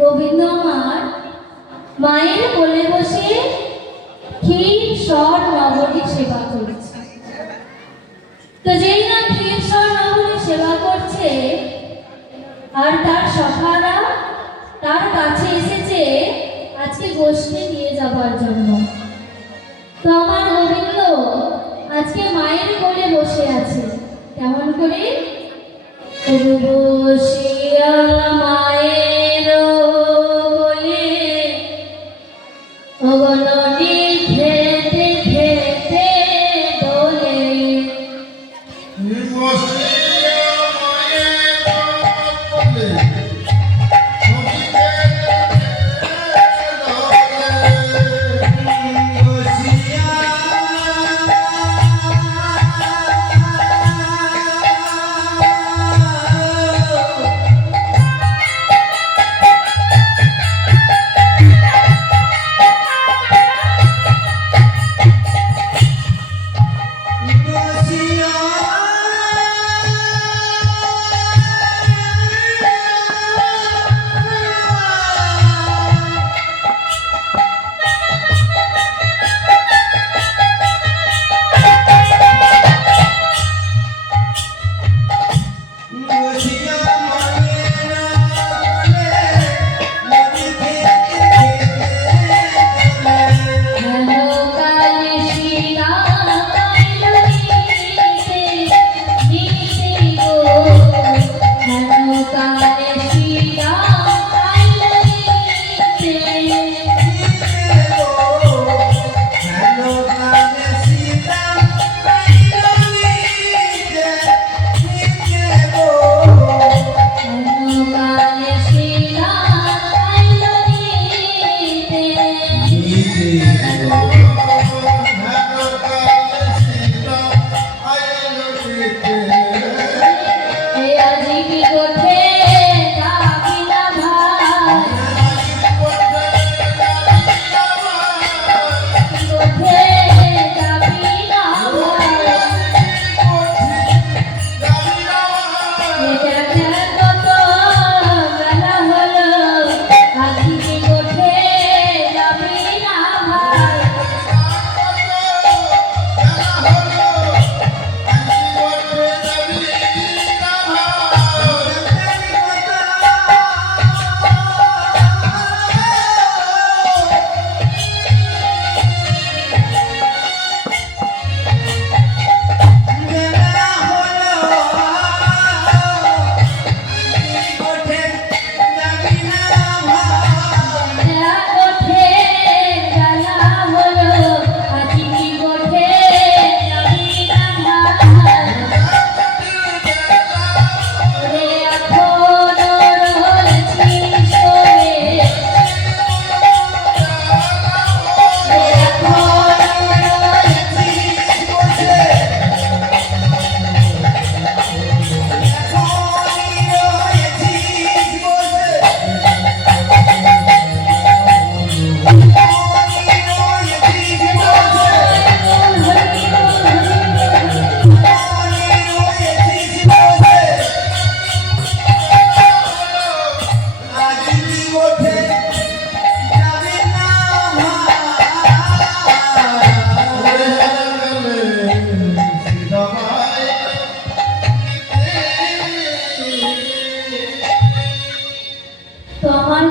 গোবিন্দ আমার মায়ের কোলে বসে ক্ষীর স্বর নবনী সেবা করছে। তো যেই না ক্ষীর স্বর নবনী সেবা করছে আর তার সখারা তার কাছে এসেছে আজকে গোষ্ঠী নিয়ে যাবার জন্য। তো আমার গোবিন্দ আজকে মায়ের কোলে বসে আছে। কেমন করে? বসিয়া মায়ের কোলে অগণনী খেতে খেতে দোলে।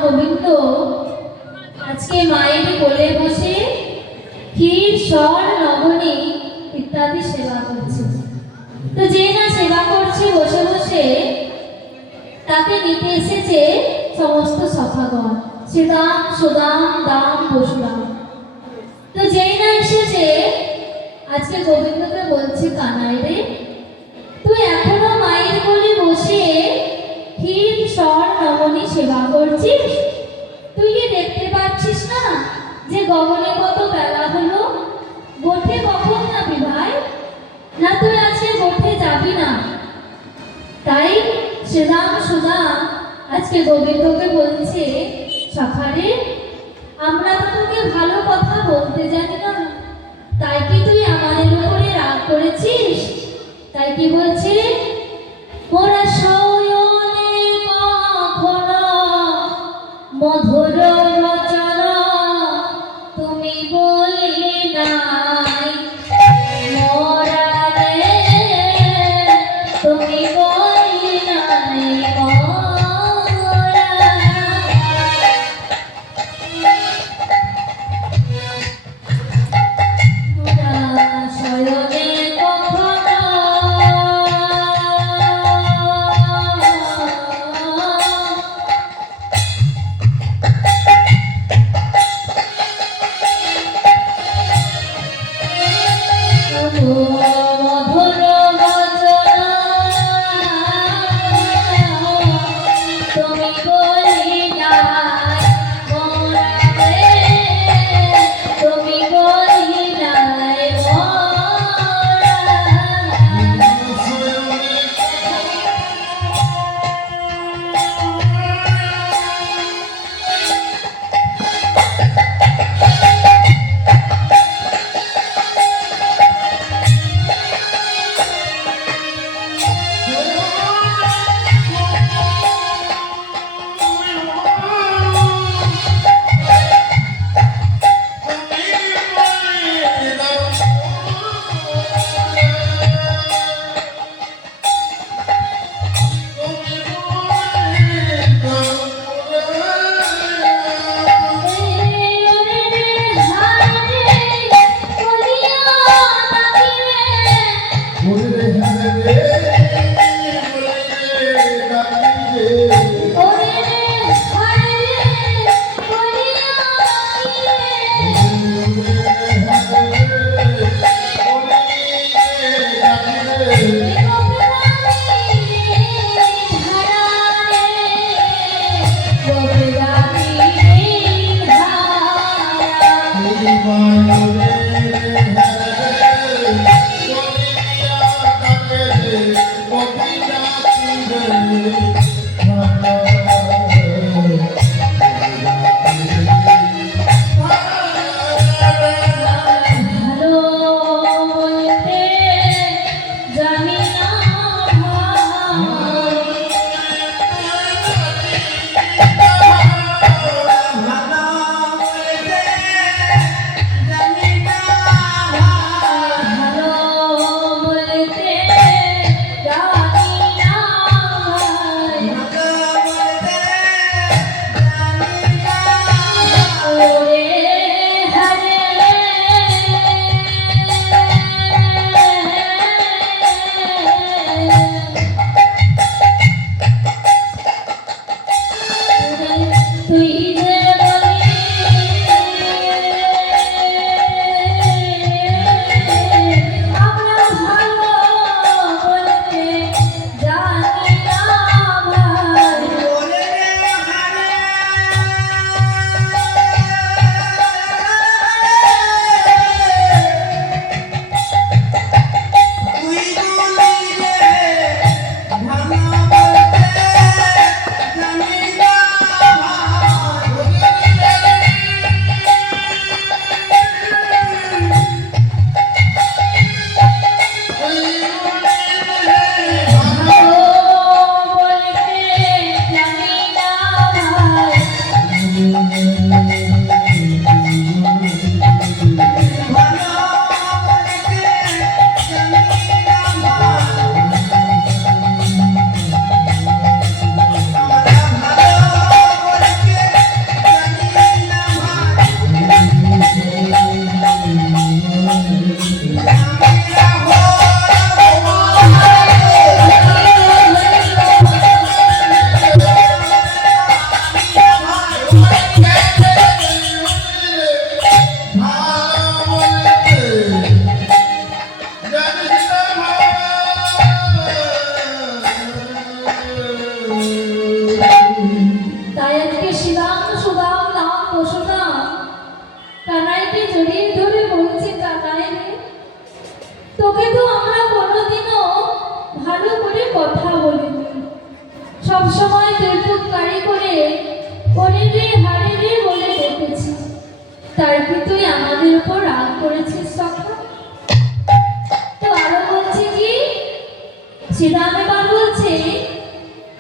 গোবিন্দ আজকে মায়ের কোলে বসে ক্ষীর স্বর নবনী ইত্যাদি সেবা করছে। তো যে না সেবা করছে বসে বসে তাকে নিতে এসেছে সমস্ত সখাগণ, শ্রীদাম সুদাম দাম পরশুরাম। তো যেই না এসেছে আজকে গোবিন্দকে বলছে, কানাই রে, তুই এখনো মায়ের কোলে বসে ক্ষীর স্বর নবনী সেবা করছিস? তুই কি দেখতে পাচ্ছিস না যে গগনে কত বেলা হলো? গোঠে কখন যাবি ভাই? না তুই আজকে গোঠে যাবি না? তাই শ্রীদাম সুদাম আজকে গোবিন্দকে বলছে, সখারে, আমরা তো তোকে ভালো কথা বলতে জানি না, তাই কি তুই আমাদের উপরে রাগ করেছিস? তাই কি বলছে, মোরা শয়নে কখনো মধুর রচনা তুমি বলি নাই মরালে তুমি বলি নাই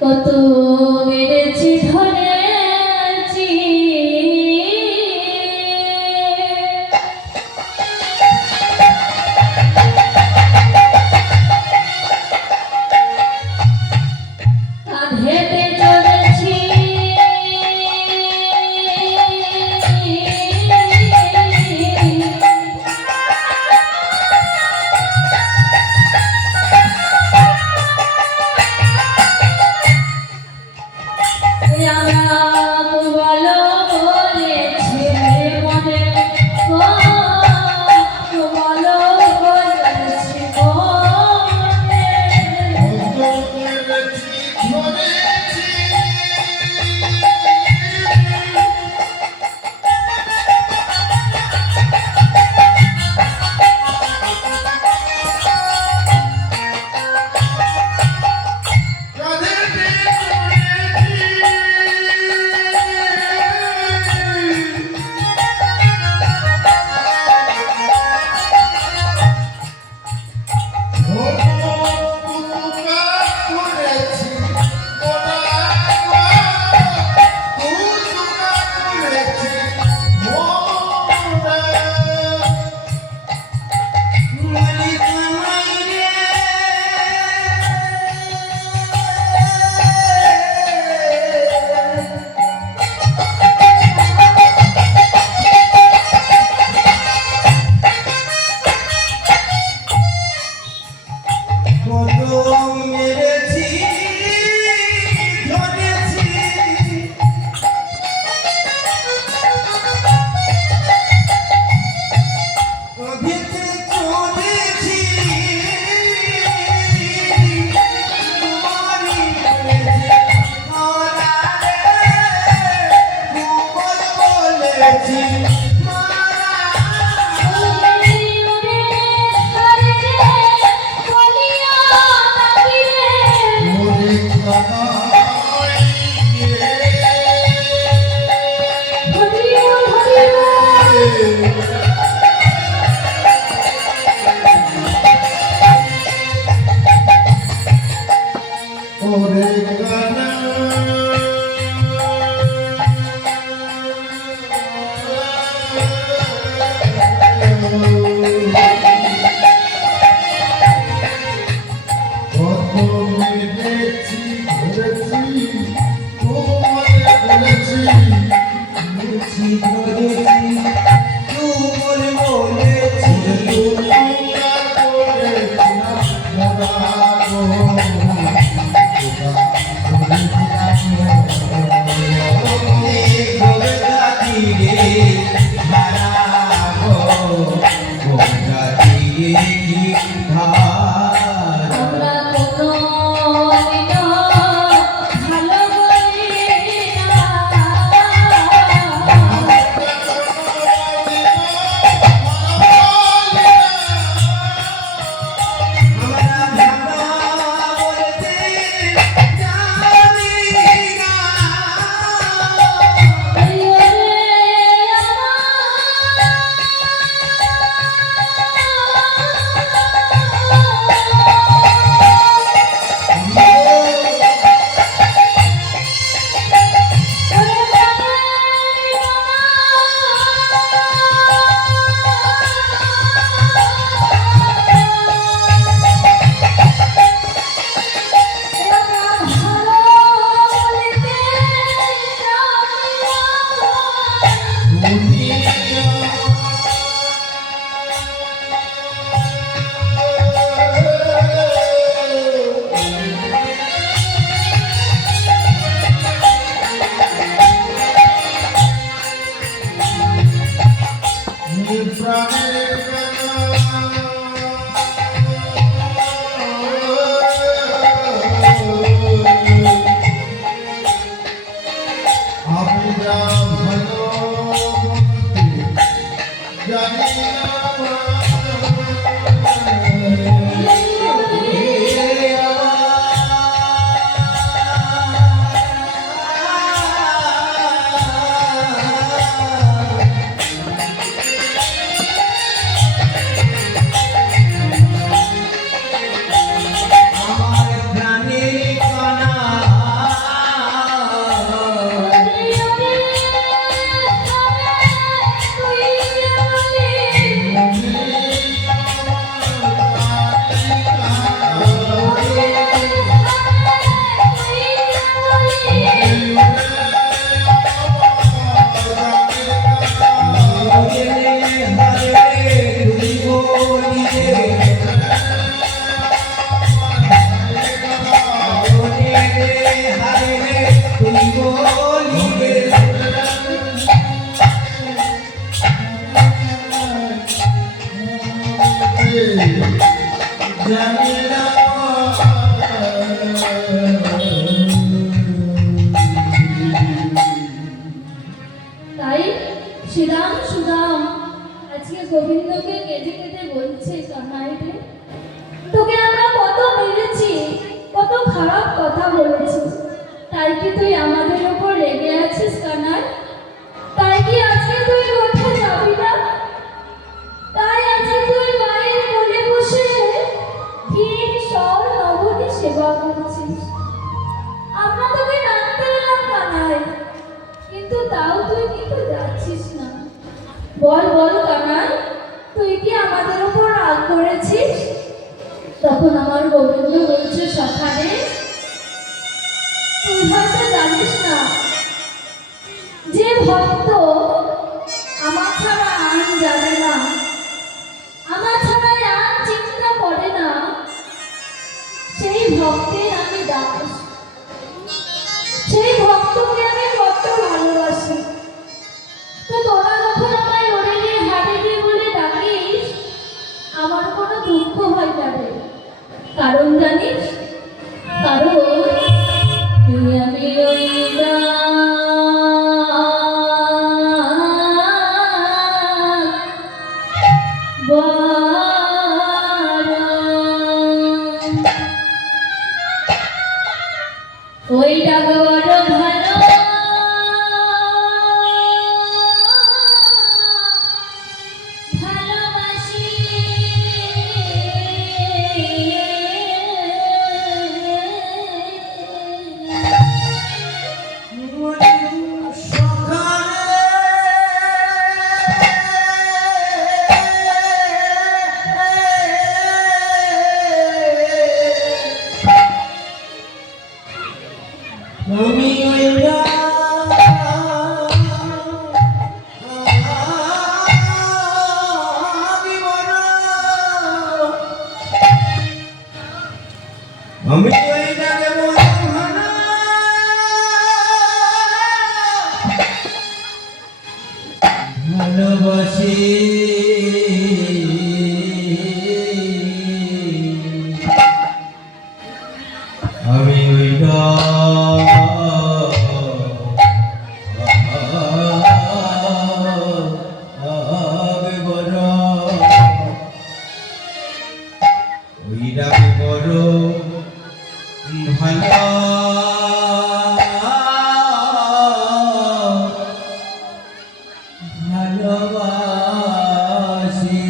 কত মেরেছি ধরেছি বলো বলেছে মনে গো, বলো বলেছে মনে। শ্রীরাম সুদাম আজকে গোবিন্দকে কেঁদে কেঁদে বলছে, কানাই রে, তোকে আমরা কত মেরেছি, কত খারাপ কথা বলেছি, তাই কি তুই আমাদের উপর রেগে আছিস কানাই? তাই কি আজকে তুই উঠে যাবি না? তাই আজকে তুই মায়ের কোলে বসে ক্ষীর সর নবনী সেবা করছিস? আমরা তোকে ডাকতে এলাম কানাই, কিন্তু তাও তুই কিন্তু যাচ্ছিস না। বল বল কানাই, তুই কি আমাদের উপর রাগ করেছিস? তখন আমার গোবিন্দ বলছে, সখারে, তুই হয়তো জানিস না, যে ভক্ত আমার ছাড়া আন যাবে না, আমার ছাড়া আন চিন্তা করে না, সেই ভক্তের আমি দাস, সেই ভক্তকে আমি কত ভালোবাসি। তো তোরা যখন আমায় ওরে রে হাড়ে রে বলে ডাকিস, আমার কোনো দুঃখ হয় না রে। কারণ জানিস? কারণ তুই আমি ওই ওই ডাক বড় ভালো, ভালোবাসি। আমি ওইটাকে ভালোবাসি। আমি ওইটা ওইটাকে বড় ভালো ভালোবাসি।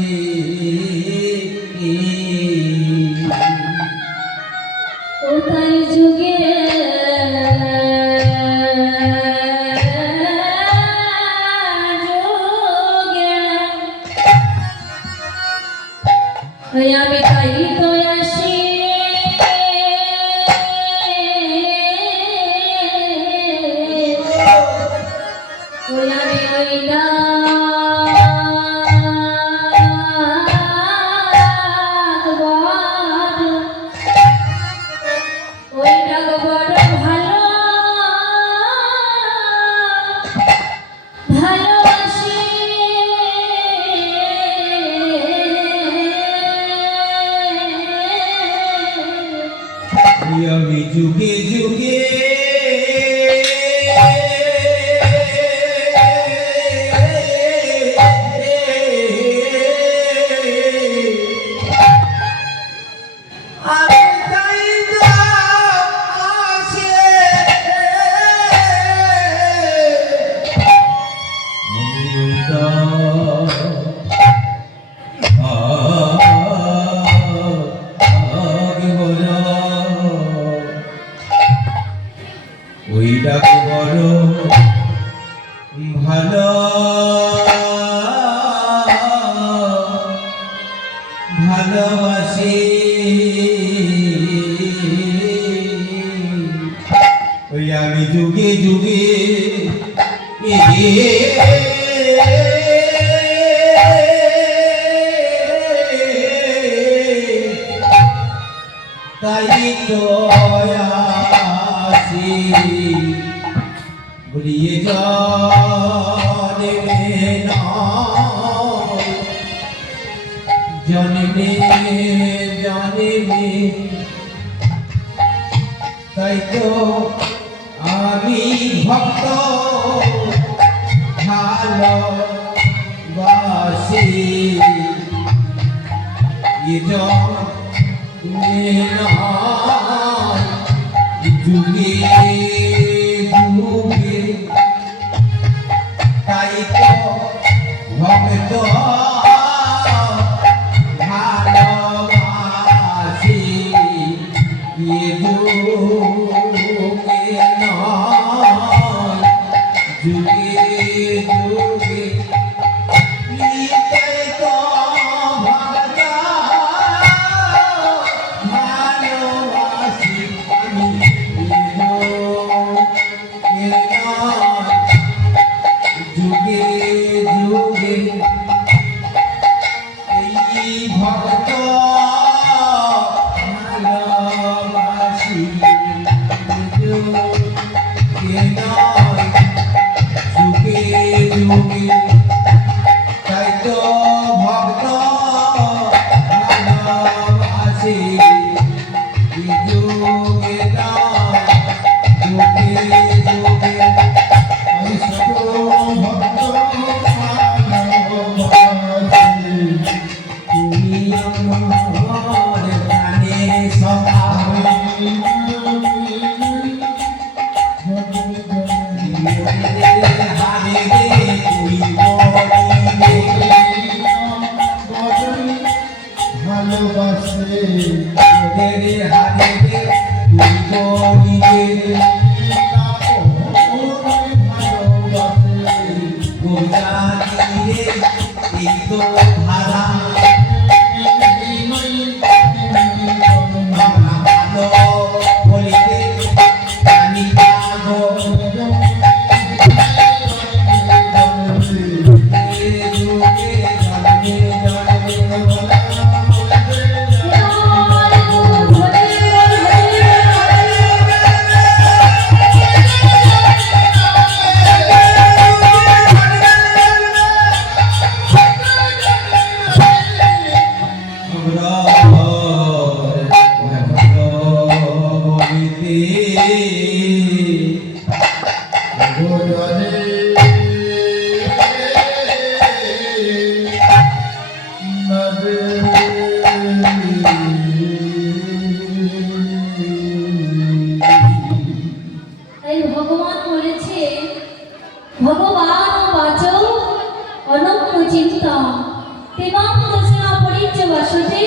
কোথায় যুগে আমি তাই তো আসি, আমি ওই না ওইটা বড় ভালো ভালোবাসি। আমি যুগে যুগে ওইটাকে বড় ভালো ভালোবাসি। ওই আমি যুগে যুগে তাই তো আসি, ভুলিয়ে যাবে না জন্মে জন্মে। তাই তো আমি ভক্ত ভালো জনে নয় যুগে যুগে তাই তো ভক্ত ভালোবাসি এ যুগে নয় যুগে যুগে নিতে তো ভক্ত ভালোবাসি আমি এ নয় যুগে যুগে এই ভক্ত ভালোবাসি যুগে নয় যুগে যুগে তাই তো ভক্ত ভালোবাসি যুগে নয় যুগে যুগে আমি সকল ভক্ত ভালোবাসি। তুমি আমার প্রাণের সখা হারে রে তুই বলিলে ভালোবাসে রে হারে রে তুই বলিলে ভালোবাসে গোজানি রে এই তো ধারা আমরা ভালো বলিতে জানি পাগো যুগে জন্মে তাই ভগবান বলেছে ভগবান বাচো অনন্য চিন্তা তেমাং দশনা পরিচ্ছ বাসতে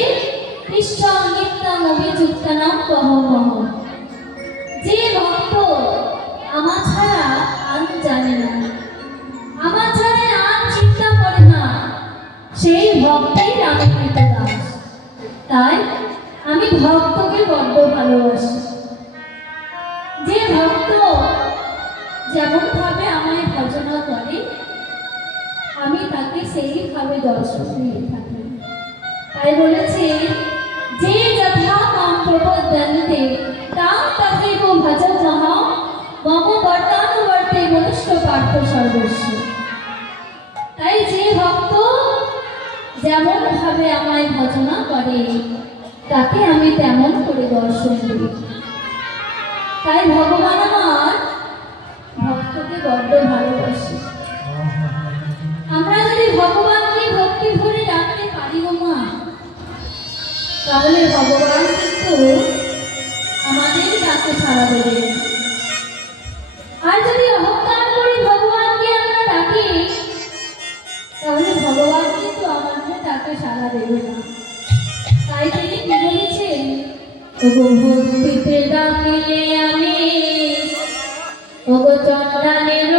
কৃষ্ণ নিত্যং অভিযুক্তানাম কহমহ। যে ভক্ত আমার ছাড়া আর জানে না, আমার ছাড়া আর চিন্তা করে না, সেই ভক্তের আমি কৃতদাস। তাই আমি ভক্তকে বড্ড ভালোবাসি। যে ভক্ত যেমন ভাবে আমায় ভজনা করে আমি তাকে সেইভাবে দর্শন দিয়ে থাকি। তাই বলেছে যে যথা মাম প্রপদ্যন্তে তাং তথৈব ভজনঃ মম বর্তানুবর্তে মনুষ্য পার্থ সর্বস্ব। তাই যে ভক্ত যেমন ভাবে আমায় ভজনা করে তাকে আমি তেমন করে দর্শন দিই। তাই ভগবান আমার ভক্তকে বড্ড ভালোবাসে। আমরা যদি ভগবানকে ভক্তি ভরে ডাকতে পারি গো মা, তাহলে ভগবান কিন্তু আমাদের ডাকে সাড়া দেবে। আর যদি অহংকার করে ভগবানকে আমরা ডাকি তাহলে ভগবান কিন্তু আমাদের ডাকে সাড়া দেবে না। তাই তিনি কি বলেছেন, ওগো ভক্তিতে ডাকিলে আমি ওগো চন্দ্রানের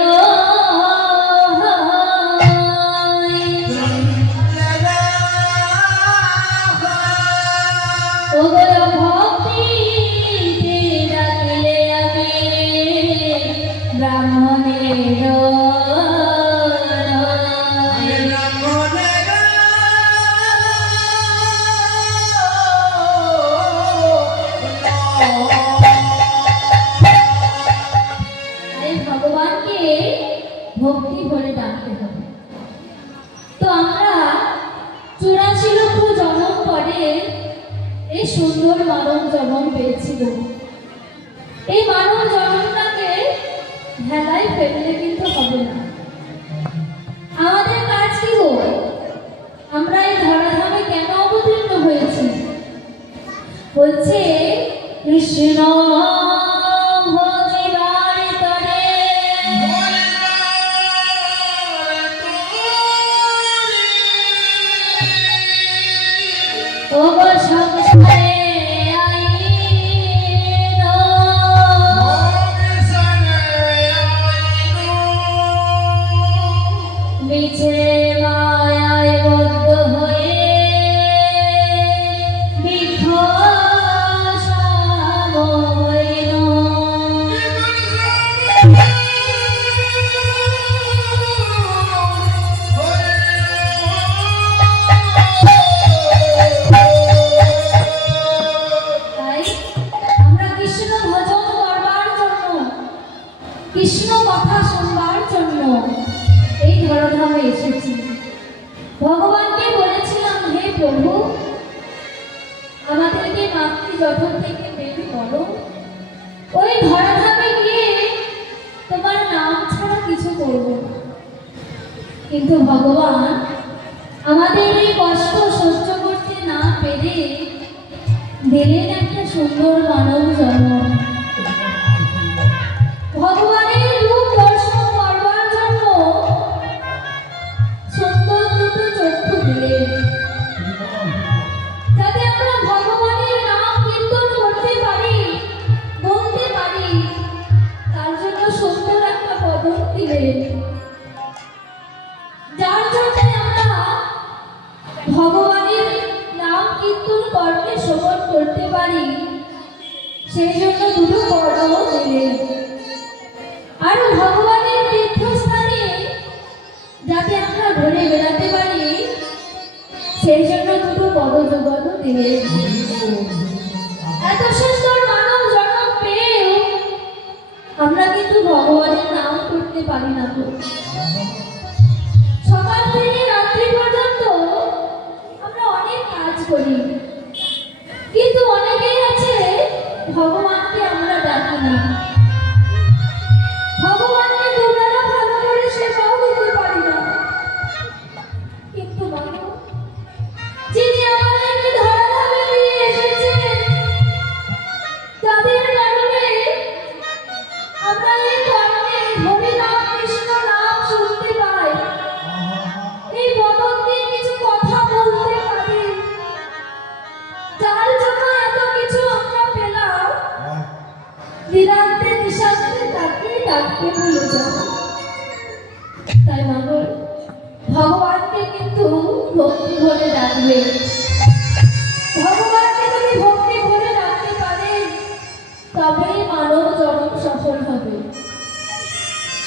ওগো ভক্তিতে ডাকিলে আমি ব্রাহ্মণের ভগবানকে ভক্তি ভরে ডাকতে হবে। তো আমরা 84 লক্ষ জন্ম পরে এই সুন্দর মানব জন্ম পেয়েছিল। এই মানব জন্মটাকে ভেলায় ফেললে কিন্তু হবে না। আমাদের কাজ কি গো? আমরা এই ধরাধামে কেন অবতীর্ণ হয়েছি? আমি এসেছি। ভগবানকে বলেছিলাম, হে প্রভু, আমাদেরকে মাতৃ জঠর থেকে বের করো, ওই ধরাধামে গিয়ে তোমার নাম ছাড়া কিছু করবো না। কিন্তু ভগবান আমাদের এই কষ্ট সহ্য করতে না পেরে দিলেন একটা সুন্দর মানব জন্ম। ভগবানের রূপ দর্শন করবার জন্য সুন্দর দুটো চক্ষু দিলেন, যাতে আমরা ভগবানের নাম কীর্তন করতে পারি, বলতে পারি। তার জন্য সুন্দর একটা বদন দিলেন, যার জন্য আমরা ভগবানের নাম কীর্তন কর্মে শ্রবণ করতে পারি। সেই জন্য দুটো বর্ণও দিলেন। আর ভগবানের তীর্থস্থানে যাতে আমরা ঘুরে বেড়াতে পারি, সেই জন্য দুটো পদযুগলও দিলেন। এত সুন্দর মানব জন্ম পেয়েও আমরা কিন্তু ভগবানের নাম করতে পারি না। সকাল থেকে রাত্রি পর্যন্ত আমরা অনেক কাজ করি, কিন্তু অনেকেই আছে ভগবানকে আমরা ডাকি না। ভগবানকে দুবেলা ভালো করে সেবাও দিতে পারি না। কিন্তু মানো, যিনি আমাদেরকে ধরাধামে নিয়ে এসেছেন, যাদের কারণে আমরা এই কর্মে হরি নাম কৃষ্ণ নাম শুনতে পাই, এই বদন দিয়ে কিছু কথা বলতে পারি, যার জন্য এত কিছু আমরা পেলাম, দিনান্তে নিশান্তে তাকে ডাকতে ভুলে যাব। তাই মাগো, ভগবানকে কিন্তু ভক্তি ভরে ডাকবে। ভগবানকে যদি ভক্তি ভরে ডাকতে পারে, তবেই মানব জন্ম সফল হবে।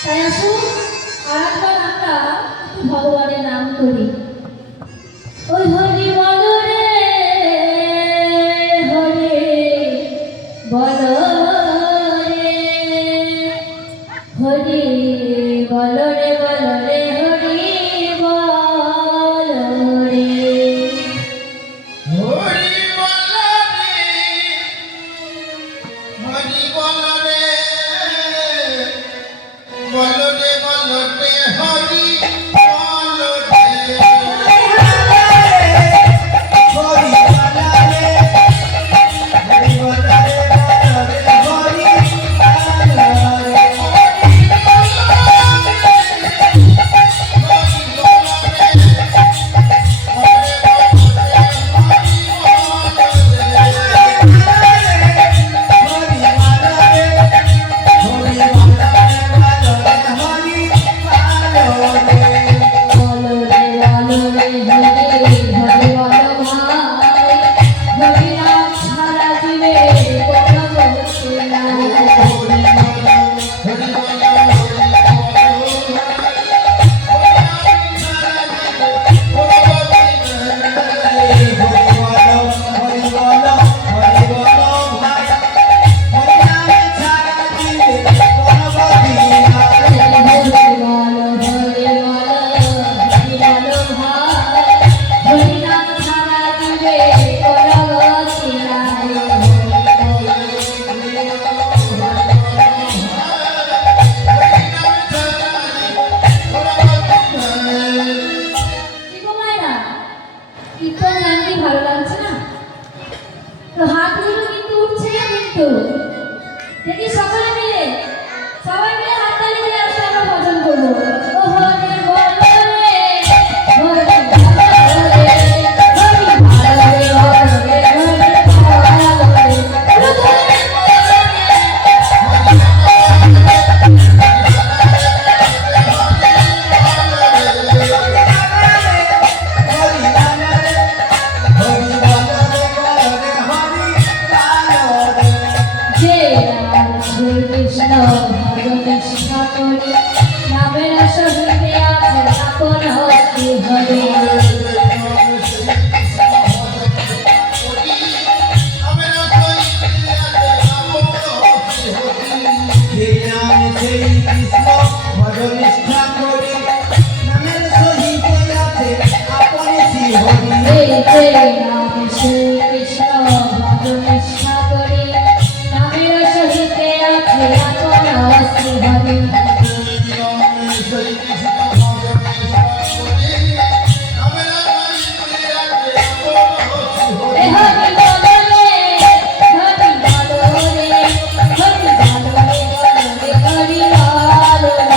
তাই আসুন আরেকবার আমরা একটু ভগবানের নাম করি। ওই হরি বল রে, হরে বল রে, হরি বল রে, বল রে, হরি বল রে। হরি বল রে, হরি বল রে, বল রে, বল রে, হরি বল রে। হরি বলারে হরি বলারে বলারে হরি বলারে হরি বলারে হরি বলারে বলারে হরি বলারে হইতে নাম শ্রী কৃষ্ণ ভজ নিষ্ঠা করি নামের সহিতে আছে আপন শ্রী হরি এ হরি বলো রে হরি বলো রে হরি বলো রে হরি বলো রে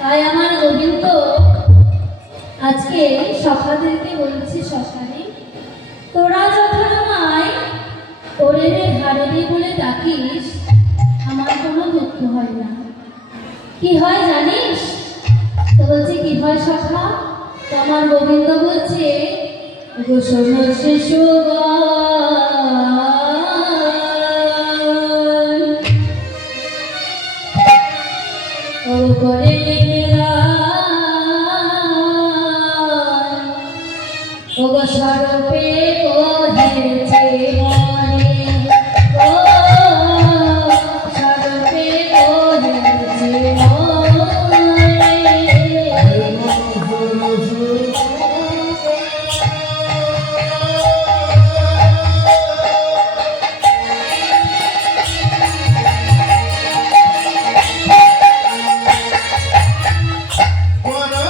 তাই আমার গোবিন্দ আজকে সখাদেরকে বলছি সখানে তোরা যখন আমায় ওরে রে ঘাড়ে রে বলে ডাকিস আমার কোনো দুঃখ হয় না কি হয় জানিস তো বলছে কি হয় সখা তো আমার গোবিন্দ বলছে গোসল শিশু ও করে ও গো সরপে কহেছে মনে ও সরপে কহেছে What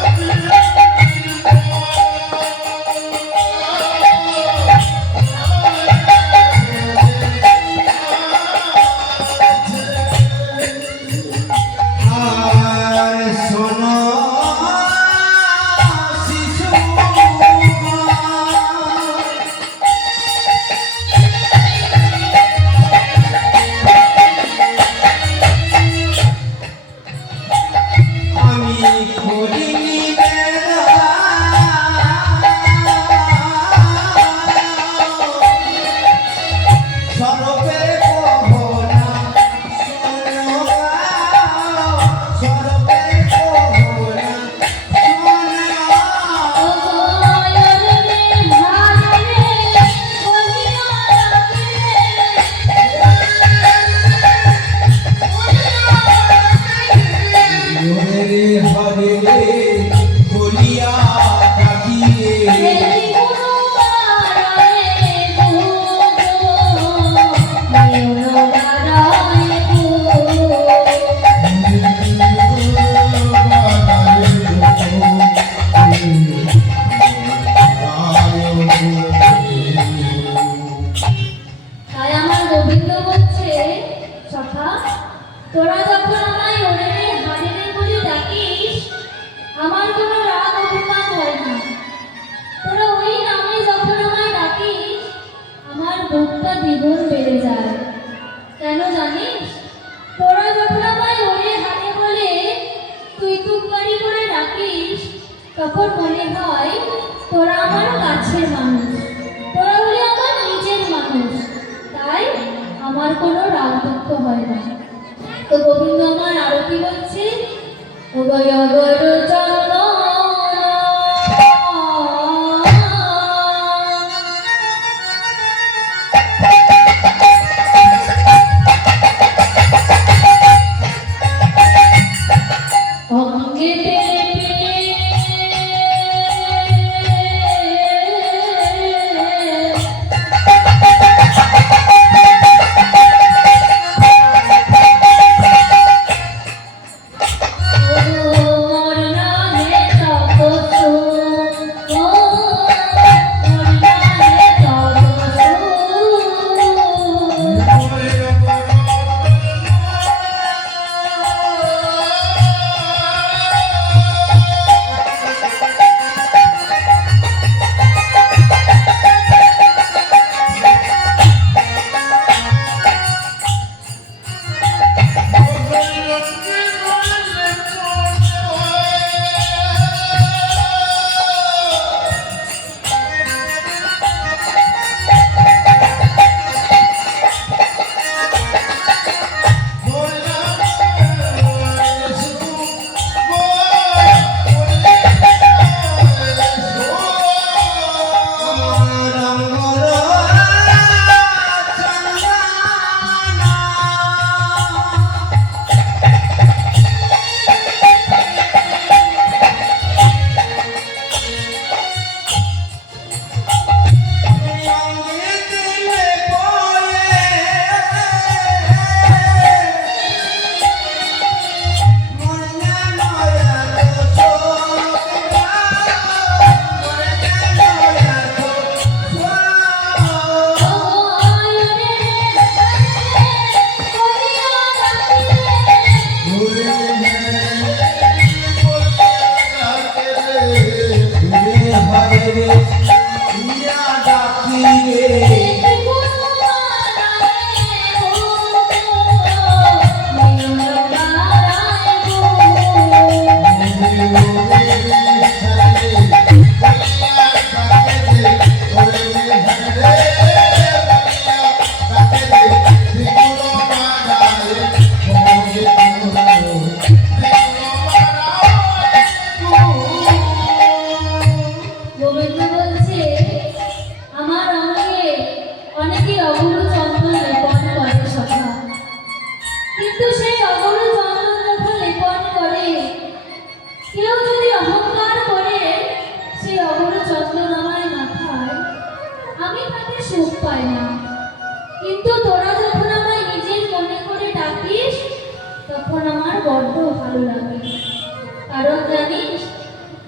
দুঃখটা দ্বিগুণ বেড়ে যায়। কেন জানিস? তোরা যখন আমায় ওরে হাতে বলে তুই তুকারি করে ডাকিস, তখন মনে হয় তোরা আমার কাছের মানুষ, তোরা হলে আমার নিজের মানুষ, তাই আমার কোনো রাগ দুঃখ হয় না। তো গোবিন্দ আমার আরো কি বলছে? অগয় অগর চন্দ্র অঙ্গে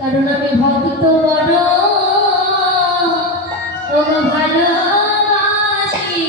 কারণ আমি ভক্ত বড় ওগো ভালোবাসি।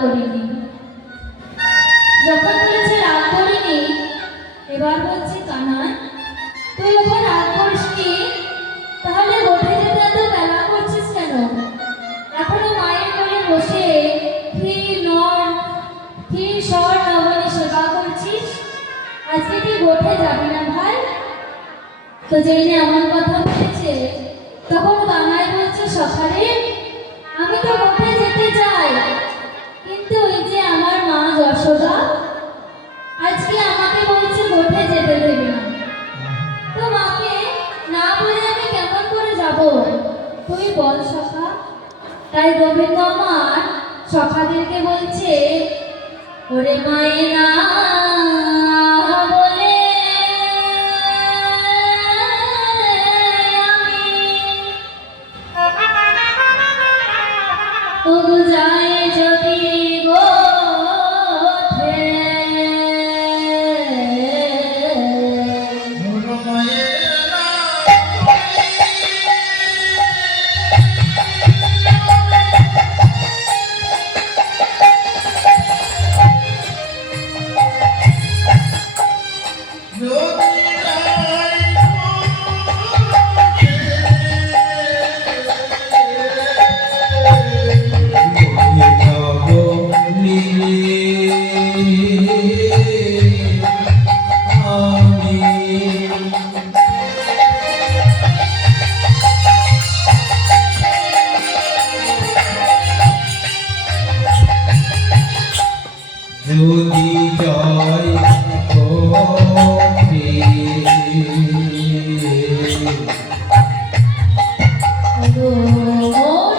করিনি। যখন বলেছে রাগ করিনি, এবার বলছি কানাই তুই ওখানে রাগ করিসনি, তাহলে গোঠে যেতে এত বেলা করছিস কেন? এখনো মায়ের কোলে বসে ক্ষীর সর নবনী সেবা করছিস, আজকে কি গোঠে যাবি না ভাই? তো যেই এমন কথা বলেছে, তখন কানাই বলছে সকালে আমি তো গোঠে যেতে চাই, কিন্তু ওই যে আমার মা যশোদা আজকে আমাকে বলছে গোঠে যেতে দেবে না। তো মাকে না বলে আমি কেমন করে যাব, তুই বল সখা। তাই গোবিন্দ আমার সখাদেরকে বলছে, ওরে মায়েরা বলে তবু যায় যদি গোঠে, ওর মায়ের না যদি যায় যদি জয় গোঠে Oh,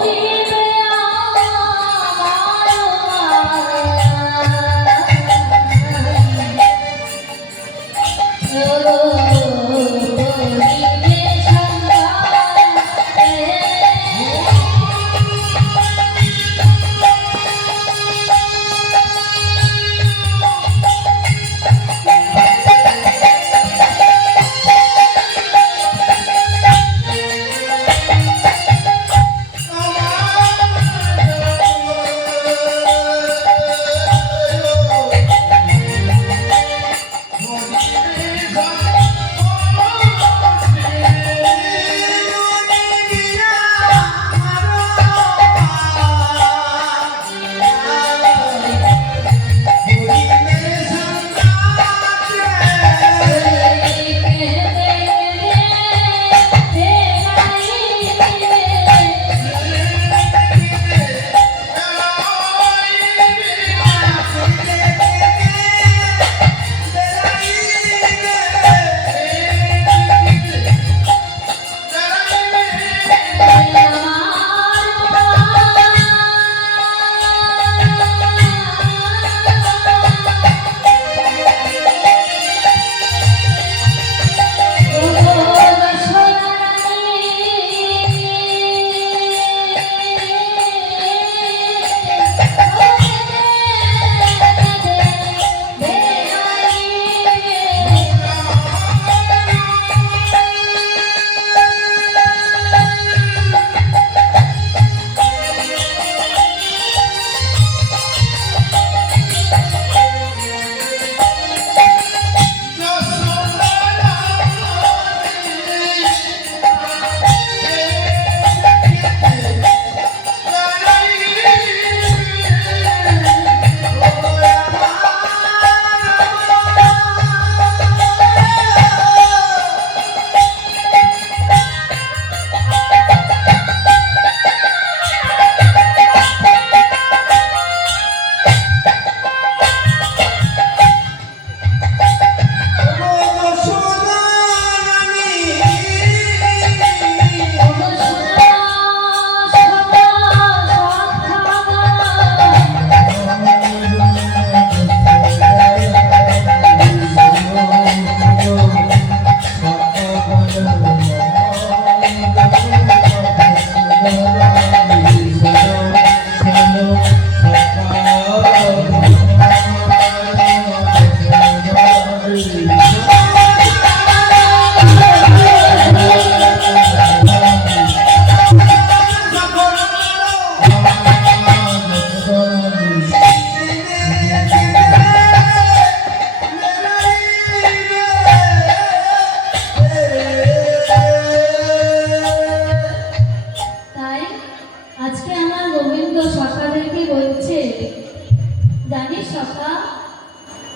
সখা,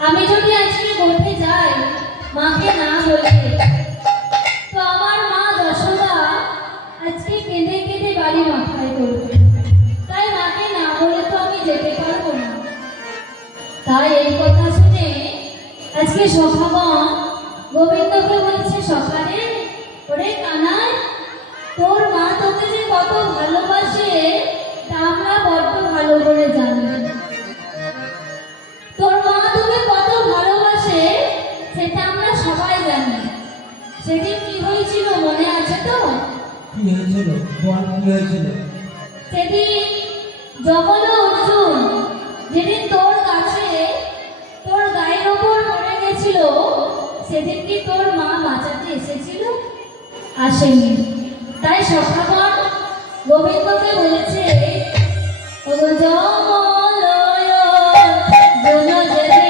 আমি যদি আজকে গোঠে যাই মাকে না বলে, তো আমার মা যশোদা আজকে কেঁদে কেঁদে বাড়ি মাথায় করবে। তাই মাকে না বলে তো আমি যেতে পারবো না। তাই এই কথা শুনে আজকে সখাগণ গোবিন্দকে বলছে, সখারে, ওরে কানাই, তোর মা তোকে যে কত ভালোবাসে তা আমরা বড্ড ভালো করে জানি। তোর মা তোকে কত ভালোবাসে সেটা আমরা সবাই জানি। সেদিন কি হয়েছিল মনে আছে তো? কি হয়েছিল বল, কি হয়েছিল? সেদিন জগল অর্জুন যেদিন তোর কাছে তোর গায়ের ওপর পড়ে গেছিল, সেদিন কি তোর মা বাঁচাতে এসেছিল? আসেনি। তাই সখাগণ গোবিন্দকে বলেছে, ওগো জমলয় জনজরে,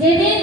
যেদিন